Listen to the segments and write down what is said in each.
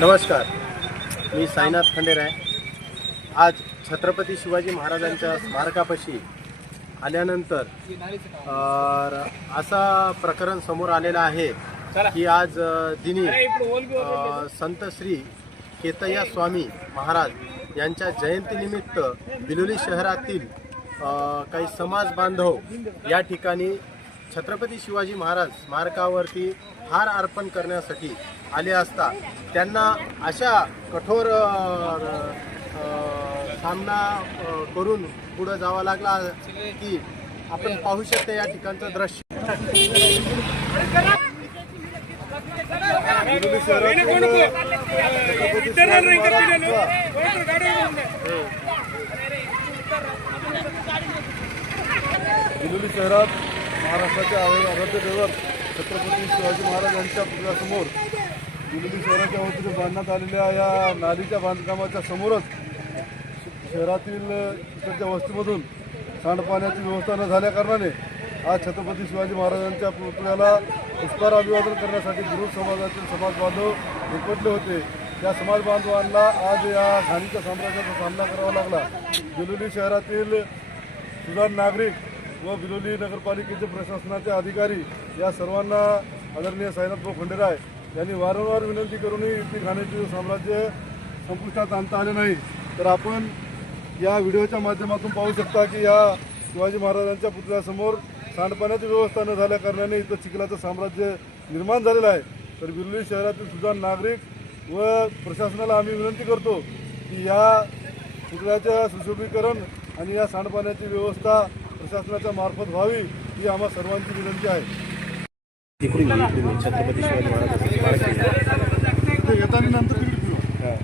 नमस्कार. मी साईनाथ खंडेराय. आज छत्रपती शिवाजी महाराजांच्या स्मारकापाशी आल्यानंतर अ, असा प्रकरण समोर आलेलं आहे की आज अ, दिनी अ, संत श्री केतय्या स्वामी महाराज यांच्या जयंतीनिमित्त बिलोली शहरातील अ, काही समाज बांधव या ठिकाणी छत्रपती शिवाजी महाराज स्मारकावरती हार अर्पण करण्यासाठी आले असता त्यांना अशा कठोर सामना करून पुढं जावा लागला की आपण पाहू शकतो या ठिकाणचं दृश्य. शहरात महाराष्ट्राचे आराध्य दैवत छत्रपती शिवाजी महाराज यांच्या पुतळ्यासमोर शहराच्या वतीने बांधण्यात आलेल्या या नालीच्या बांधकामाच्या समोरच शहरातील इकडच्या वस्तीमधून सांडपाण्याची व्यवस्था न झाल्याकारणाने आज छत्रपती शिवाजी महाराजांच्या पुतळ्याला पुष्कार अभिवादन करण्यासाठी गुरु समाजातील समाज बांधव एकवटले होते. त्या समाज बांधवांना आज या घाणीच्या साम्राज्याचा सामना करावा लागला. बिलोली शहरातील सुजाण नागरिक व बिलोली नगरपालिकेचे प्रशासनाचे अधिकारी या सर्वांना आदरणीय साईनाथ भाऊ खंडेराय यांनी वारंवार विनंती करूनही इथे घाण्याचे साम्राज्य संपुष्टात आणता आले नाही. तर आपण या व्हिडिओच्या माध्यमातून पाहू शकता की या शिवाजी महाराजांच्या पुतळ्यासमोर सांडपाण्याची व्यवस्था न झाल्या कारणाने इथं चिखलाचं साम्राज्य निर्माण झालेलं आहे. तर बिलोली शहरातील सुद्धा नागरिक व प्रशासनाला आम्ही विनंती करतो की या पुतळ्याच्या सुशोभीकरण आणि या सांडपाण्याची व्यवस्था प्रशासनाच्या मार्फत व्हावी ही आम्हा सर्वांची विनंती आहे. छत्रपती शिवाजी येताना नंतर घेऊ. हा.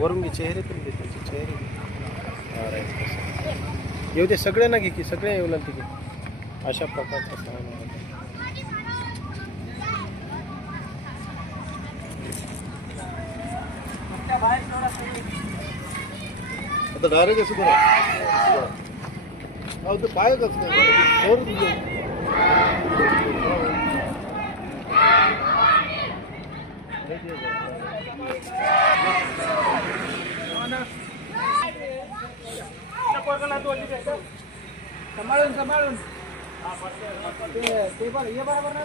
वरून घे चेहरे पण घे त्यांचे चेहरे. येऊ दे सगळे ना घे की सगळे येऊ लागते की अशा प्रकारचा सण. आता डायरेक्ट असं करा ಅದು ಬಾಯದಷ್ಟೇ ತೋರಿಸಿದ್ದೆ સંભાળું સંભાળું તે પણ એ બરાબર ના